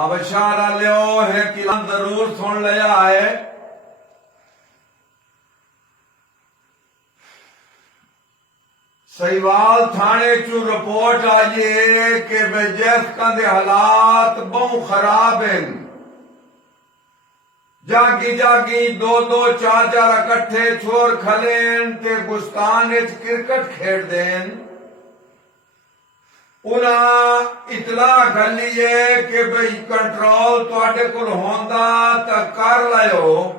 اب اشارہ لیو ہے کہ ضرور سن لیا ہے. سیوال تھانے چو رپورٹ آئیے کہ بجیس کندے حالات بہت خراب ہیں. جاگی جاگی دو دو چار چار اکٹھے چھوڑ کھلین تے گستان اچ کرکٹ کھیڑ دین. انہاں اطلاع گھلیے کہ بھئی کنٹرول تواڈے کول ہوندا تا کر لائیو،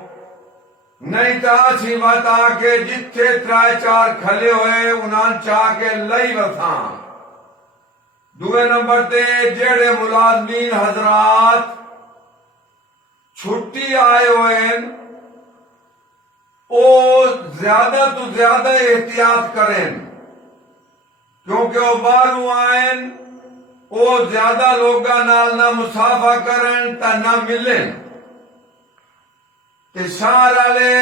نہیں تا اسی وقت آ کے جتھے ترائے چار کھلے ہوئے انہاں چاہ کے لئی وتھاں. دوے نمبر تے جیڑے ملازمین حضرات چھٹی آئے ہوئے او زیادہ تو زیادہ احتیاط کریں، کیونکہ وہ باہروں آئیں او زیادہ لوگاں نال نہ مسافہ کرن تا نہ ملیں. تے شہر والے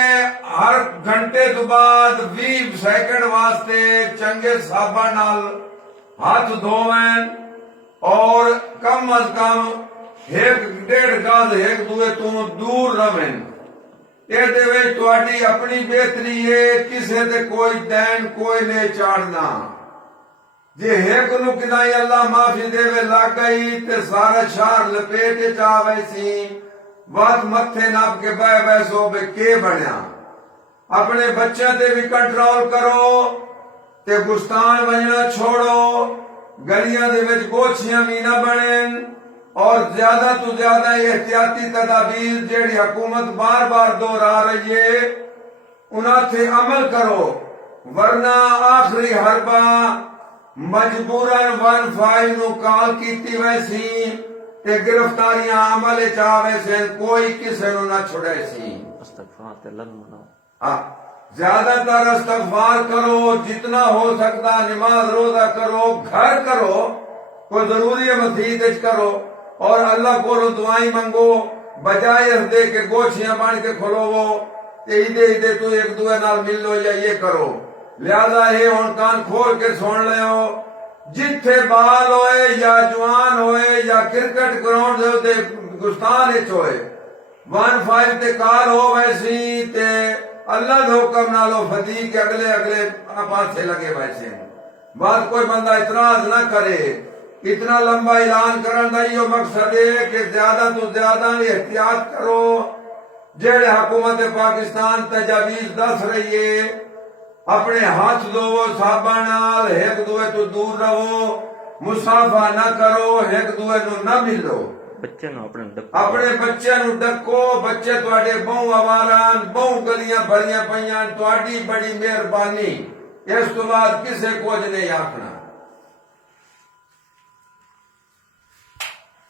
ہر گھنٹے تو بعد 20 سیکنڈ واسطے چنگے صابن نال ہاتھ دھویں اور کم از کم 1.5 گز ایک دوے تو دور رہیں. یہ دے تواڈی اپنی بہتری ہے، کسے تے کوئی دین کوئی نہیں چاڑنا. جے ایک نو کدائی اللہ معافی دے لگ گئی تے سارا شہر لپیٹ چاوے سی. وقت متھے نپ کے بہ بہ سو بے کے بنیا. اپنے بچوں تے بھی کنٹرول کرو تے گستان بننا چھوڑو. گلیاں دے وچ گوچھیاں بھی نہ بنیں اور زیادہ تو زیادہ احتیاطی تدابیر جیڑی حکومت بار بار دہرا رہی ہے انہاں تے عمل کرو، ورنہ آخری حربہ مجبوراً 15 نو کال کیتی ویسی تے گرفتاریاں عمل چاہے سے کوئی کسے نو نہ چھڑے سی. زیادہ تر استغفار کرو، جتنا ہو سکتا نماز روزہ کرو، گھر کرو، کوئی ضروری مسجد کرو اور اللہ کو دعائیں منگو، بجائے اس دے کہ گوچھیاں بن کے کھلوو تے ادے تو ایک دوے نال مل لو یا یہ کرو. لہذا یہ ہن کان کھول کے سن لیو، جتھے بال ہوئے یا جوان ہوئے یا کرکٹ گراؤنڈ دے گستان وچ ہوئے 15 تے کال ہو ویسی تے اللہ دے حکم نالو فتیق کے اگلے اگلے پاسے لگے ویسے. بات کوئی بندہ اعتراض نہ کرے. اتنا لمبا اعلان کرن دا یہ مقصد ہے کہ زیادہ تو زیادہ احتیاط کرو. جیڑے حکومت پاکستان تجاویز دس رہی ہے، اپنے ہاتھ دھوو صابن نال، ایک دوے تو دور رہو، مسافہ نہ کرو، ایک دوے نو نہ ملو. اپنے بچے نو ڈکو. بچے تواڈے بہوں آواران، بہوں گلیاں بھریاں پیاں، تواڈی بڑی مہربانی. اس تو بعد کسے کچھ نہیں آکھنا.